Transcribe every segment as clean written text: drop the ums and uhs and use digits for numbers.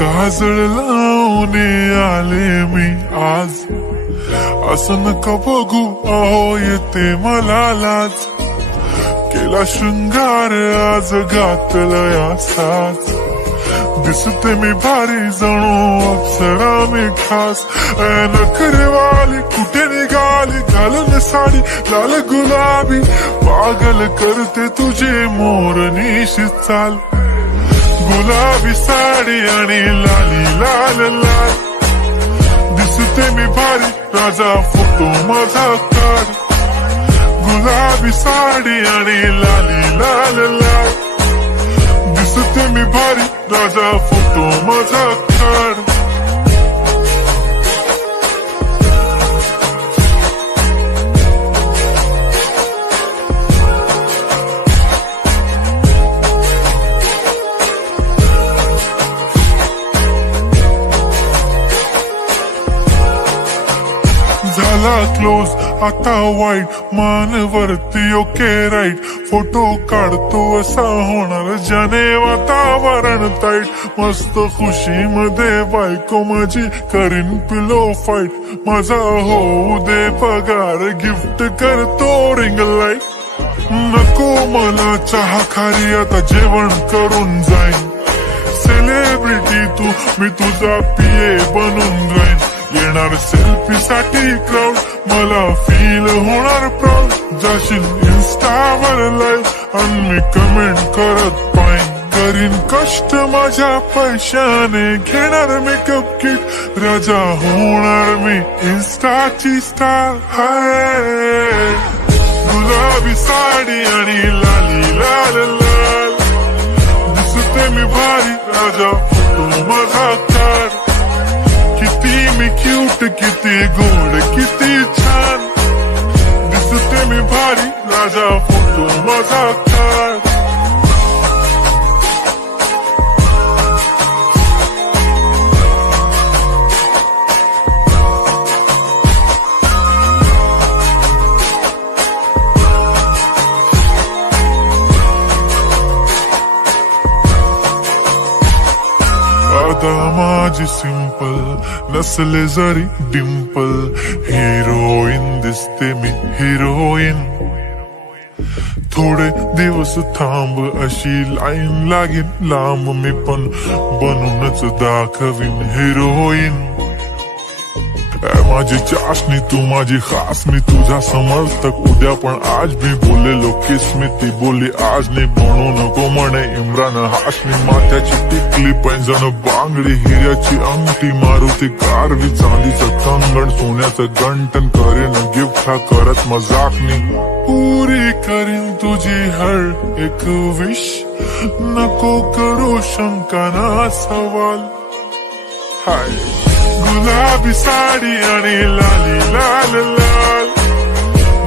काजळ लावून आले मी आज, असं नका बघू अहो येते मला लाज. केला शृंगार आज घातला साज, दिसते मी भारी जणू अप्सरा मी खास. नखरेवाली कुठे निघाली घालून साडी लाल गुलाबी, पागल करते तुझे मोरनीशी चाल. गुलाबी साडी आणि लाली लाल लाल, दिसते मी भारी राजा फोटो माझा काढ. गुलाबी साडी आणि लाली लाल लाल, दिसते मी भारी राजा फोटो माझा काढ. झाला क्लोज आता वाईट, मानवरती ओके राईट. फोटो काढतो असा होणार ज्याने वातावरण ताईट. मस्त खुशी मध्ये बायको माझी करीन पिलो फाईट. माझा होऊ दे पगार गिफ्ट करतो रिंग लाईट. नको मला चहा खारी आता जेवण करून जाईन. सेलिब्रिटी तू मी तुझा पिये बनून राहीन. येणार सेल्फी साठी क्राऊड मला फील होणार प्राऊड. जाशील इन्स्टावर लाईव्ह आणि मी कमेंट करत पाईन. करीन कष्ट माझ्या पैशाने घेणार मेकअप किट. राजा होणार मी इन्स्टाची स्टार. हाय गुलाबी साडी आणि लाली लाल लाल, दिसते मी भारी राजा फोटो माझा काढ. किती मी क्यूट किती गोड किती छान, दिसते मी भारी राजा फोटो माझा काढ. आता माझी सिंपल नसले जरी डिंपल, हिरोईन दिसते मी हिरोईन. थोडे दिवस थांब अशी लाईन लागेल लांब, मी पण बनूनच दाखवीन हिरोईन. माझी चाशनी तू माझी खास, मी तुझा समर्थक उद्या पण आज मी बोलेलो किस मी. ती बोली आज नाही बनू नको म्हणे इम्रान हाशमी. माथ्याची टिकली पैंजण बांगडी हिऱ्याची अंगठी, मारुती कारवी चांदीचं कंगण सोन्याचं गंटन. करीन गिफ्ट हा करत मजाकनी, पुरी करीन तुझी हर एक विश. नको करू शंका ना सवाल. हाय गुलाबी साडी आणि लाली लाल लाल,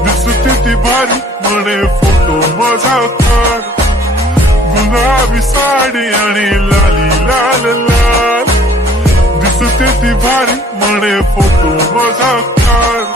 दिसते ती भारी म्हणे फोटो माझा काढ. गुलाबी साडी आणि लाली लाल लाल, दिसते ती भारी म्हणे फोटो माझा काढ.